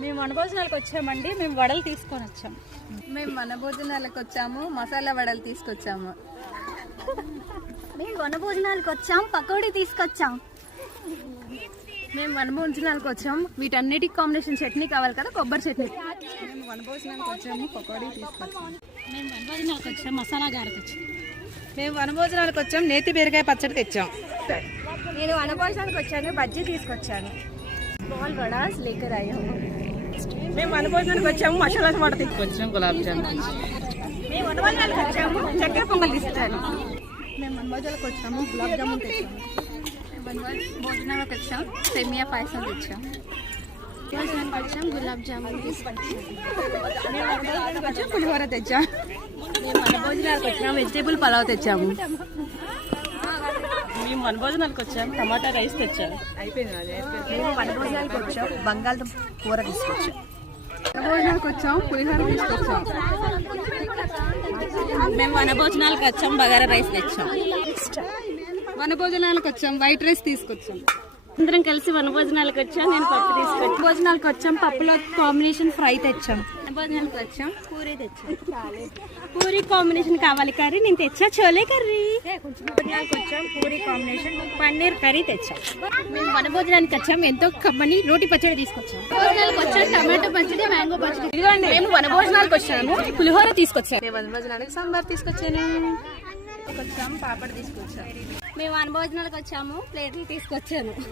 మేము వనభోజనాలకు వచ్చామండి. మేము వడలు తీసుకొని వచ్చాం. మేము వనభోజనాలకు వచ్చాము, మసాలా వడలు తీసుకొచ్చాము. మేము వనభోజనాలకు వచ్చాం, పకోడీ తీసుకొచ్చాం. మేము వనభోజనాలకు వచ్చాం, వీటన్నిటికి కాంబినేషన్ చట్నీ కావాలి కదా, కొబ్బరి చట్నీ. మేము వనభోజనాలకు వచ్చాము, పకోడీ తీసుకొచ్చాము. మేము వనభోజనాలకు వచ్చాం, మసాలా గారె తెచ్చాం. మేము వనభోజనాలకు వచ్చాం, నేతి బీరకాయ పచ్చడి తెచ్చాం. నేను వనభోజనానికి వచ్చాను, బజ్జీ తీసుకొచ్చాను. బాల్ వడాస్ లేకర్ అయ్యాము. మేము వనభోజనానికి వచ్చాము, మసాలా వడ తీసుకొచ్చాం, గులాబ్ జామున్. మేము వనభోజనాలకు వచ్చాము, చక్కెర పొంగల్ తీసుకొచ్చాను. మేము వనభోజనాలకు వచ్చాము, గులాబ్ జామున్ తెచ్చాము. భోజనాలకు వచ్చాం, సేమియా పాయసం తెచ్చాం. భోజనానికి వచ్చాం, గులాబ్ జామున్ తీసుకొచ్చాం. మేము వనభోజనానికి వచ్చాం, పులిహోర తెచ్చాం. మేము వనభోజనాలకు వచ్చాం, వెజిటేబుల్ పలావ్ తెచ్చాము. మేము వనభోజనాలకు వచ్చాము, టమాటా రైస్ తెచ్చాము. మేము వనభోజనాలకు వచ్చాం, బంగాళదుంప కూర తీసుకొచ్చాం. వనభోజనాలకు వచ్చాం, పులిహోర తీసుకొచ్చాం. మేము వనభోజనాలకు వచ్చాం, బగారా రైస్ తెచ్చాం. వనభోజనాలకు వచ్చాం, వైట్ రైస్ తీసుకొచ్చాం. అందరం కలిసి వనభోజనాలకు వచ్చాం. నేను పప్పు తీసుకొచ్చాం. భోజనాలకు వచ్చాం, పప్పులో కాంబినేషన్ ఫ్రై తెచ్చాం. భోజనాలకు వచ్చాం, పూరీ తెచ్చాం. పూరీ కాంబినేషన్ కావాలి కర్రీ, నేను తెచ్చా చోలే కర్రీ. భోజనాలకు వచ్చాం, పూరీ కాంబినేషన్ పన్నీర్ కర్రీ తెచ్చాం. మేము వనభోజనానికి వచ్చాం, ఎంతో కమ్మని రోటి పచ్చడి తీసుకొచ్చాం. భోజనాలకు వచ్చాం, టమాటో పచ్చడి, మ్యాంగో పచ్చడి. ఇదిగోండి, మేము వనభోజనాలకు వచ్చాము, పులిహోర తీసుకొచ్చాం. మేము వనభోజనానికి సాంబార్ తీసుకొచ్చాను. వచ్చాము, పాపడ్ తీసుకొచ్చాం. మేము వనభోజనాలకు వచ్చాము, ప్లేట్లు తీసుకొచ్చాను.